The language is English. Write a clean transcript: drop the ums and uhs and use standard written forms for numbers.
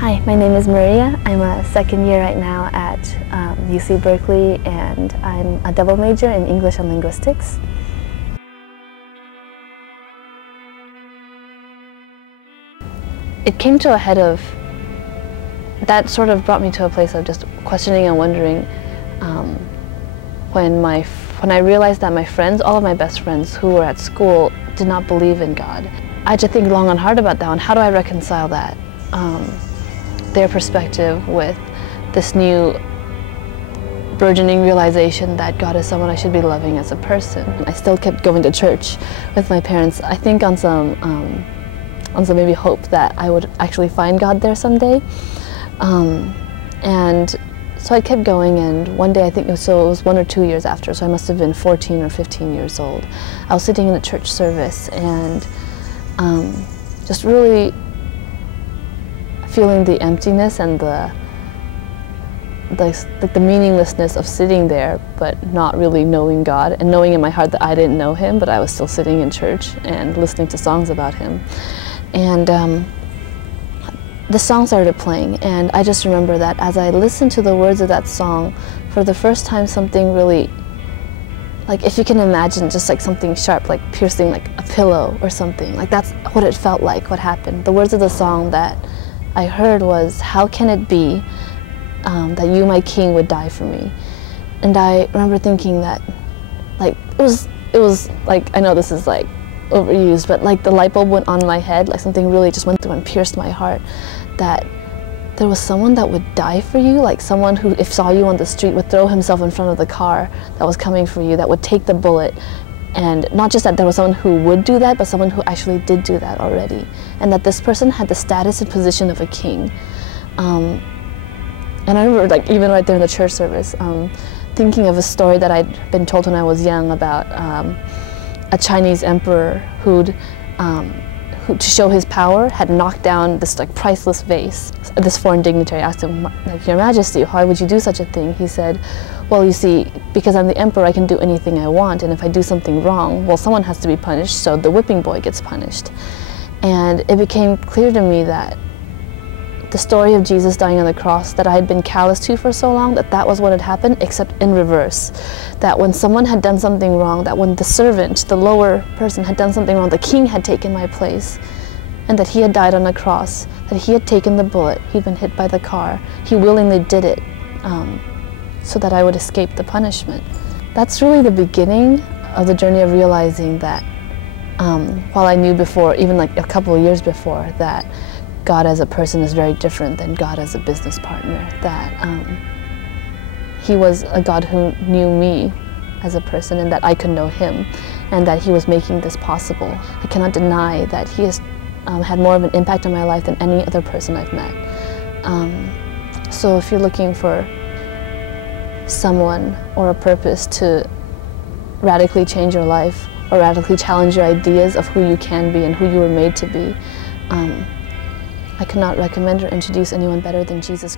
Hi, my name is Maria. I'm a second year right now at UC Berkeley, and I'm a double major in English and Linguistics. It came to a head of, that sort of brought me to a place of just questioning and wondering when I realized that my friends, all of my best friends who were at school, did not believe in God. I had to think long and hard about that one. How do I reconcile that? Their perspective with this new burgeoning realization that God is someone I should be loving as a person. I still kept going to church with my parents, I think on some maybe hope that I would actually find God there someday. And so I kept going, and one day, I think it was 1 or 2 years after, so I must have been 14 or 15 years old. I was sitting in a church service and just really feeling the emptiness and the meaninglessness of sitting there but not really knowing God, and knowing in my heart that I didn't know Him, but I was still sitting in church and listening to songs about Him. And the song started playing, and I just remember that as I listened to the words of that song, for the first time something really, like if you can imagine just like something sharp, like piercing like a pillow or something, like that's what it felt like, what happened. The words of the song that I heard was, "How can it be that you, my King, would die for me?" And I remember thinking that, like, it was like, I know this is like overused, but like the light bulb went on in my head, like something really just went through and pierced my heart, that there was someone that would die for you, like someone who, if saw you on the street, would throw himself in front of the car that was coming for you, that would take the bullet. And not just that there was someone who would do that, but someone who actually did do that already. And that this person had the status and position of a king. And I remember, like, even right there in the church service, thinking of a story that I'd been told when I was young about a Chinese emperor who, to show his power, had knocked down this like priceless vase. This foreign dignitary asked him, like, "Your Majesty, why would you do such a thing?" He said, "Well, you see, because I'm the emperor, I can do anything I want, and if I do something wrong, well, someone has to be punished, so the whipping boy gets punished." And it became clear to me that the story of Jesus dying on the cross, that I had been callous to for so long, that was what had happened, except in reverse. That when someone had done something wrong, that when the servant, the lower person, had done something wrong, the king had taken my place, and that he had died on a cross, that he had taken the bullet, he'd been hit by the car, he willingly did it so that I would escape the punishment. That's really the beginning of the journey of realizing that while I knew before, even like a couple of years before, that God as a person is very different than God as a business partner, that He was a God who knew me as a person and that I could know Him, and that He was making this possible. I cannot deny that He has had more of an impact on my life than any other person I've met. So if you're looking for someone or a purpose to radically change your life or radically challenge your ideas of who you can be and who you were made to be, I cannot recommend or introduce anyone better than Jesus.